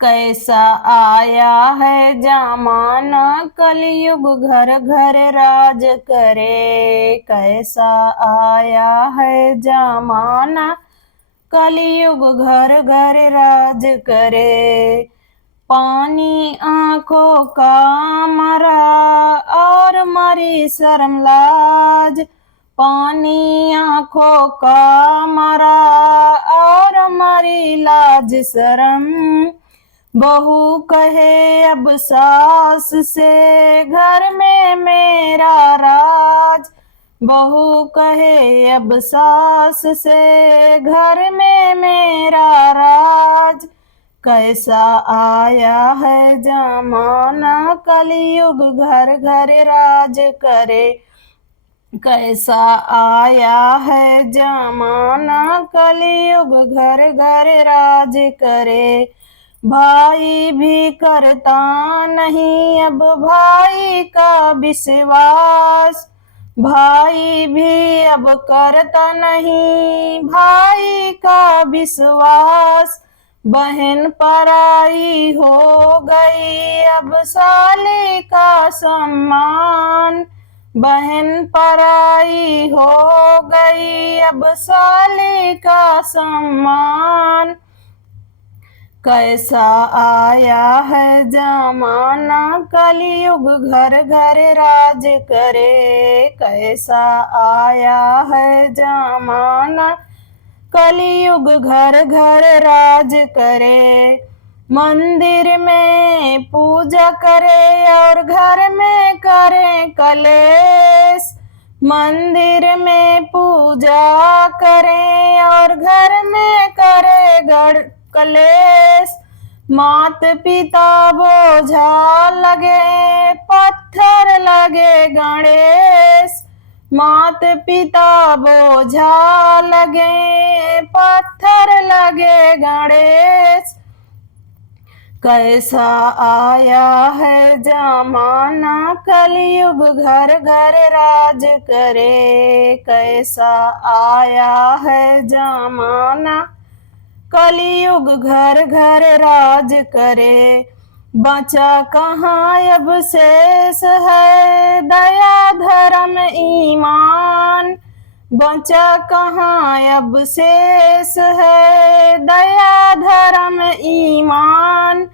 कैसा आया है जमाना कलयुग घर घर राज करे। कैसा आया है जमाना कलयुग घर घर राज करे। पानी आंखों का मरा और मरी शर्म लाज। पानी आंखों का मरा और मरी लाज शर्म। बहू कहे अब सास से घर में मेरा राज। बहू कहे अब सास से घर में मेरा राज। कैसा आया है जमाना कलयुग घर घर राज करे। कैसा आया है जमाना कलयुग घर घर राज करे। भाई भी करता नहीं अब भाई का विश्वास। भाई भी अब करता नहीं भाई का विश्वास। बहन पराई हो गई अब साली का सम्मान। बहन पराई हो गई अब साली का सम्मान। कैसा आया है जमाना कलयुग घर घर राज करे। कैसा आया है जमाना कलयुग घर घर राज करे। मंदिर में पूजा करे और घर में करे कलेश। मंदिर में पूजा करे और घर में करे कलेश। मात पिता बोझा लगे पत्थर लगे गणेश। मात पिता बोझा लगे पत्थर लगे गणेश। कैसा आया है जमाना कलयुग घर घर राज करे। कैसा आया है जमाना कलयुग घर घर राज करे। बचा कहाँ अब शेष है दया धर्म ईमान। बचा कहाँ अब शेष है दया धर्म ईमान।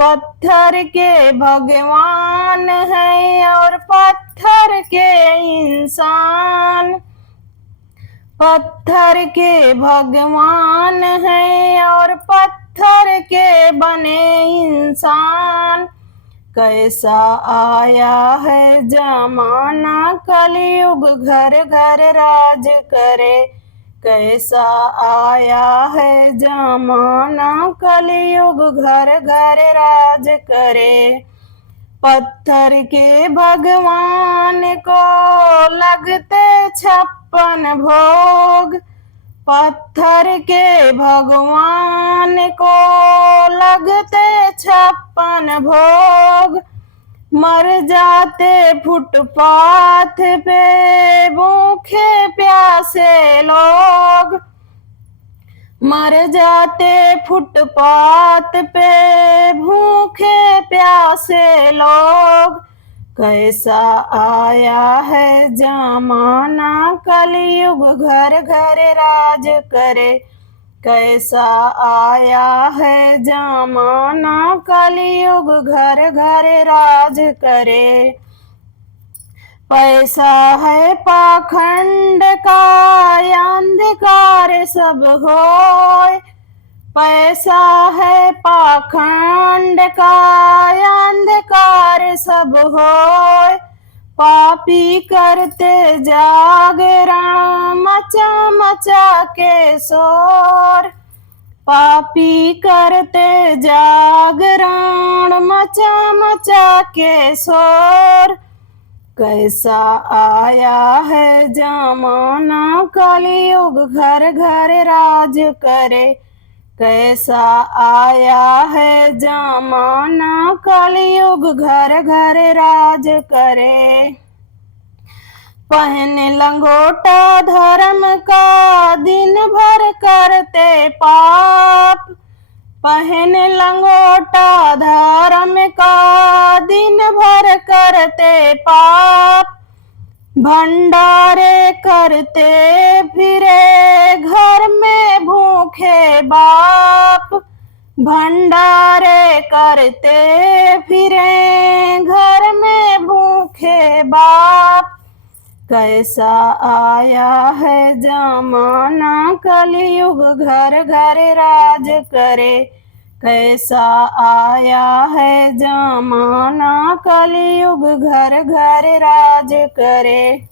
पत्थर के भगवान है और पत्थर के इंसान। पत्थर के भगवान है और पत्थर के बने इंसान। कैसा आया है जमाना कलयुग घर घर राज करे। कैसा आया है जमाना कलयुग घर घर राज करे। पत्थर के भगवान को लगते 56 भोग। पत्थर के भगवान को लगते 56 भोग। मर जाते फुटपाथ पे भूखे प्यासे लोग। मर जाते फुटपाथ पे भूखे प्यासे लोग। कैसा आया है जमाना कलयुग घर घर राज करे। कैसा आया है जमाना कलयुग घर घर राज करे। पैसा है पाखंड का अंधकार सब होय। पैसा है पाखंड का अंधकार सब होय। पापी करते जागरण मचा मचा के शोर। पापी करते जागरण मचा मचा के शोर। कैसा आया है जमाना कलयुग घर घर राज करे। कैसा आया है जमाना कलयुग घर घर राज करे। पहने लंगोटा धर्म का दिन भर करते पाप। पहन लंगोटा धर्म का, दिन भर करते पाप, भंडारे करते फिरे घर में भूखे बाप, भंडारे करते फिरे घर में भूखे बाप। कैसा आया है जमाना कलयुग घर घर राज करे, कैसा आया है जमाना कलयुग घर घर राज करे।